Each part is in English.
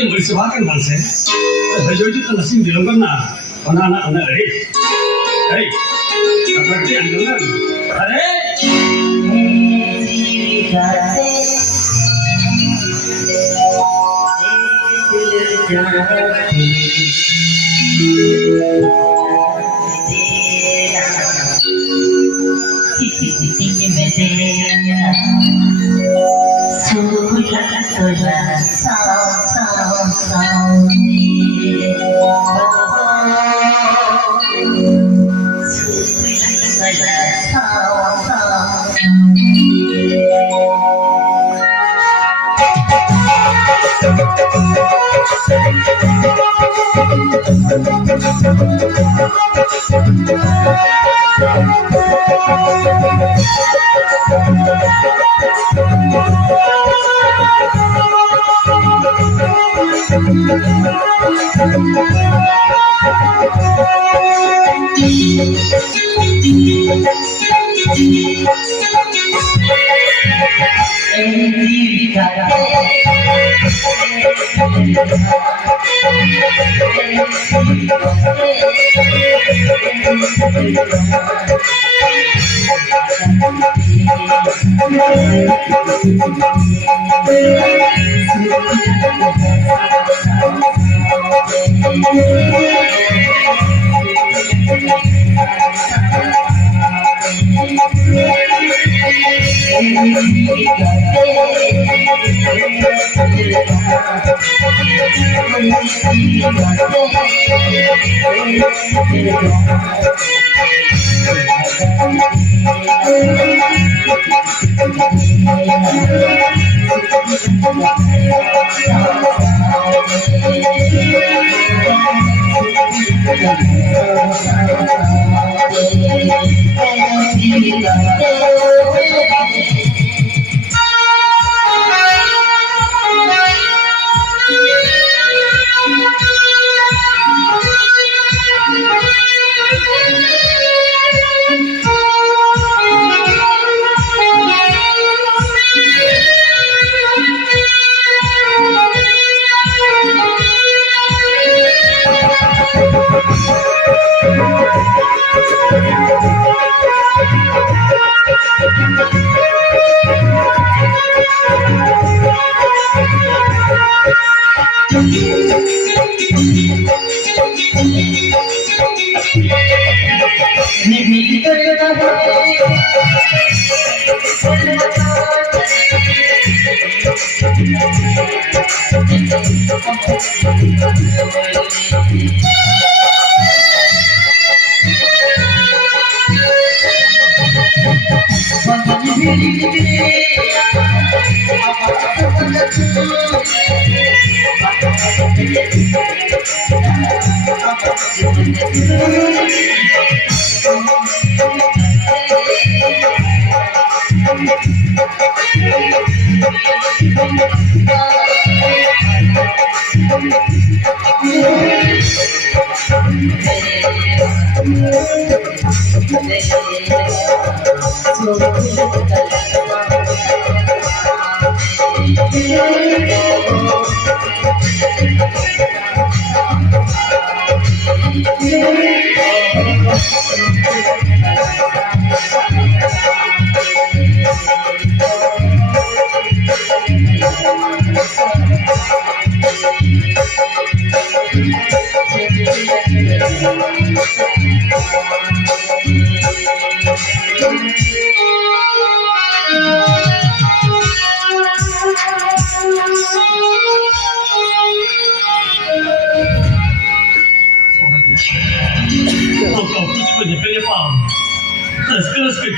Kita bersepakat bangsa. Hajur itu telah sing dilongkan na, anak-anak hari. Hey, apa itu yang dengar? Hari.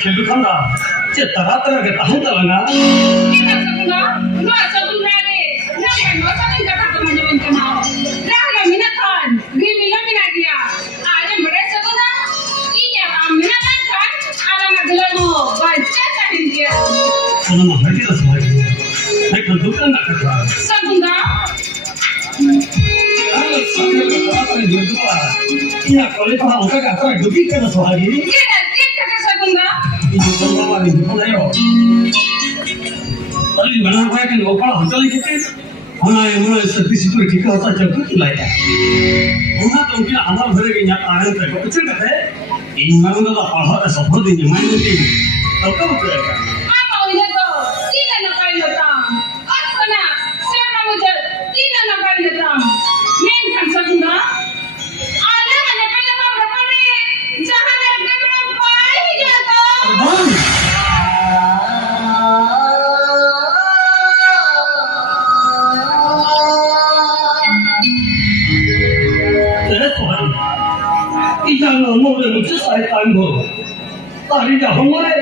खेलू खंदा चे तरह के ताहं तलंगा kita segera no sebenarnya nah kan masa kan kata teman-teman kenal nah ada minatan gimana minagia ada mereka segera iya minatan kan ada ngadilano baca tahin dia sana mah hati rasa lagi naik tentukan nak kata segera kalau sambil kata yang berdua iya kalau itu angka kata lebih kan lagi kita segera itu sama ini pun ayo tadi mana apa yang lupa hotel kita mana yang mulai servis itu kita harus jaga tu lah ya mana tu mungkin amal berbeda ada yang terkecil kata ini mana tu dah pahal safar ini mana ni apa berapa apa ini tu tidak napai datang apa nak siapa muda tidak napai datang main kan segera ada mana pada berapa ni jangan ada berapa aja tu Jangan mau mencuri saya tangguh. Tadi dah hongore,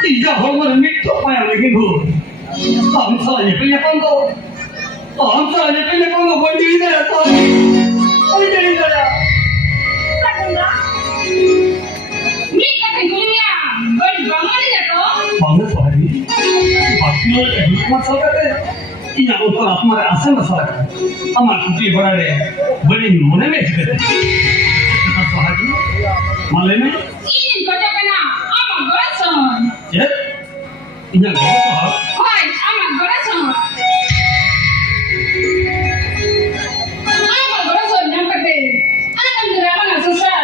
tidak hongore mikro payah lagi bu. Bangsa ni punya kongo, bangsa ni punya kongo boleh ni ada tu, boleh ni ada. Sakunda, mikro tenggulia, boleh bangun ni ada. Bangun sorry, pasti ada hikmat soalnya. Ini aku kalau aku ada asal masalah, amal kucing berada, boleh mana macam Sohagi, malam ni? Ini kau cakap kena, amak gerasan. Ya? Ini yang kau sohag? Hai, amak gerasan. Amak gerasan yang kata, akan gerakan yang susah.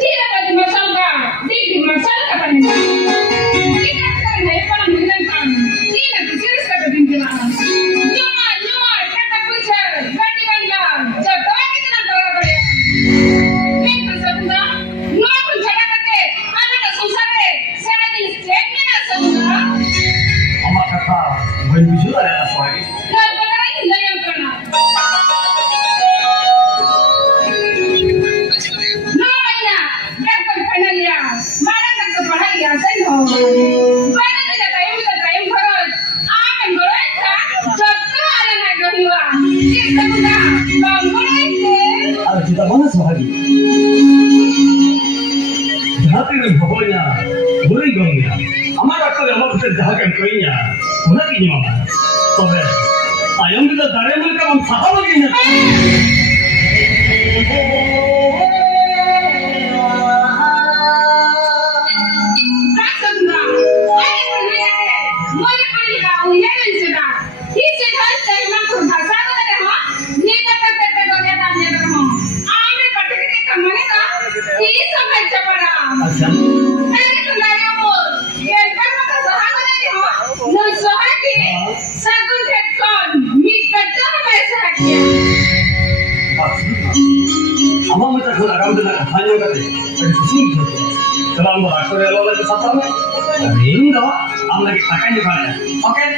Tidak pada masalah, di masalah kata ni. Kita sekarang ni paling menyenangkan. Tidak disini kata pimpinan. Nyuma, kata pusat, ganti bandar. Jatuh kita nak berapa? Berbijak ada apa lagi? Dah benar ini dah yang kena. Nama ina, dapat penanya. Mana tak kepada ia senho. Mana tidak tahu korot. Aman korot tak? Jatuh ada nak dohiwa. Kita sudah bangun ini. Ada kita mana sehari? Hati dan pokoknya boleh gongnya. Amat aku yang mau berjahakan koinnya. Mana ini mama? Tobe, ayam kita dari mereka mam sahab lagi ni. Sakunda, ayam pergi ke, mulai pergi ke, uyar mencuba. Ini kan saya nak bahasa apa dah? Ni dapat kau dia tanya kamu. Ambil pakai kita kemana dah? Ini sampai cepat. Asal. Saya tu dari umur. Yang kan mata sahab dah ni. Nusahaki. Sagun tekon. Mikata apa sahaja. Ama macam tu agam tu nak tanya kata. Jadi pusing tu. Kalau ambil aktor elok lagi satu ni. Ini dah. Am lagi takkan je mana. Okay.